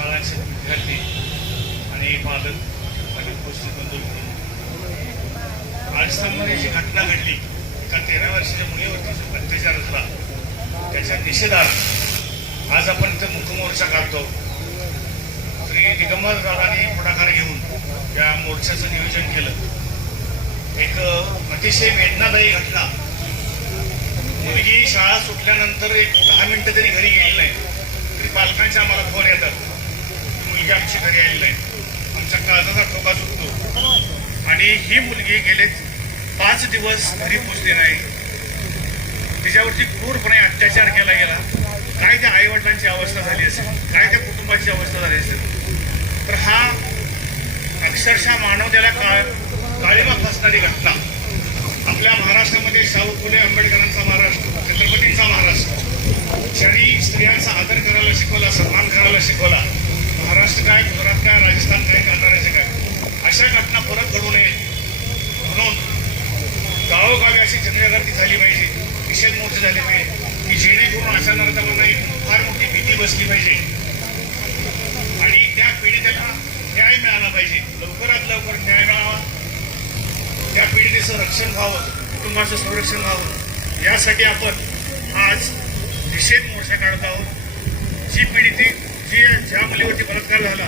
शाळांचे विद्यार्थी आणि पालक आणि उपस्थित बंधू आज संबंधी जी घटना घडली एका 13 वर्षाच्या मुलीवरती जो अत्याचार झाला त्याच्या निषेधार्थ आज आपण इथं मुकमोर्चा काढतो. श्री दिगंबर दादांनी पुढाकार घेऊन या मोर्चाचं नियोजन केलं. एक अतिशय वेदनादायी घटना. मुलगी शाळा सुटल्यानंतर एक 10 मिनिटं तरी घरी गेली नाही तरी पालकांचे आम्हाला फोन येतात की मुलगी आमची घरी आली नाही. आमच्या काळजाचा ठोका चुकतो. आणि ही मुलगी गेले 5 दिवस घरी पोचली नाही. तिच्यावरती क्रूरपणे अत्याचार केला गेला. काय त्या आईवडिलांची अवस्था झाली असेल, काय त्या कुटुंबाची अवस्था झाली असेल. तर हा अक्षरशः मानवतेला काळीमा फासणारी घटना. आपल्या महाराष्ट्रामध्ये शाहू फुले आंबेडकरांचा महाराष्ट्र, छत्रपतींचा महाराष्ट्र, ज्यांनी स्त्रियांचा आदर करायला शिकवला, सन्मान करायला शिकवला. महाराष्ट्र काय, गुजरात काय, राजस्थान काय, साताऱ्याचे काय, अशा घटना परत घडू नये म्हणून गावोगावी अशी जनजागृती झाली पाहिजे, निषेध मोर्चे झाले पाहिजे की जेणेकरून अशा नरकांना फार मोठी भीती बसली पाहिजे आणि त्या पीडितेला न्याय मिळाला पाहिजे. लवकरात लवकर न्याय मिळावा, त्या पीडितेचं रक्षण व्हावं, कुटुंबाचं संरक्षण व्हावं, यासाठी आपण आज निषेध मोर्चा काढत आहोत. जी पीडिते ज्या मुलीवरती बलात्कार झाला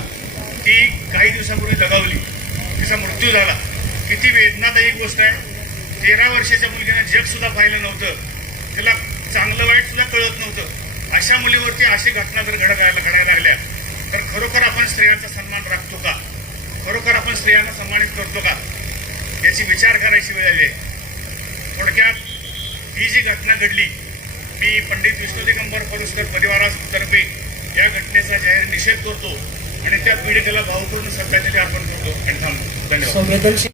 ती काही दिवसापूर्वी दगावली, तिचा मृत्यू झाला. किती वेदनादायी गोष्ट आहे. 13 वर्षाच्या मुलगीनं जग सुद्धा पाहिलं नव्हतं, तिला चांगलं वाईट सुद्धा कळत नव्हतं. अशा मुलीवरती अशी घटना जर घडायला लागल्या तर खरोखर आपण स्त्रियांचा सन्मान राखतो का, खरोखर आपण स्त्रियांना सन्मानित करतो का, याची विचार करायची वेळ आली आहे. थोडक्यात ही जी घटना घडली, मी पंडित विष्णू दिगंबर पलुसकर परिवारातर्फे या घटनेचा जाहीर निषेध करतो आणि त्या पीडितेला भावपूर्ण श्रद्धांजली अर्पण करतो आणि थांबतो. धन्यवाद.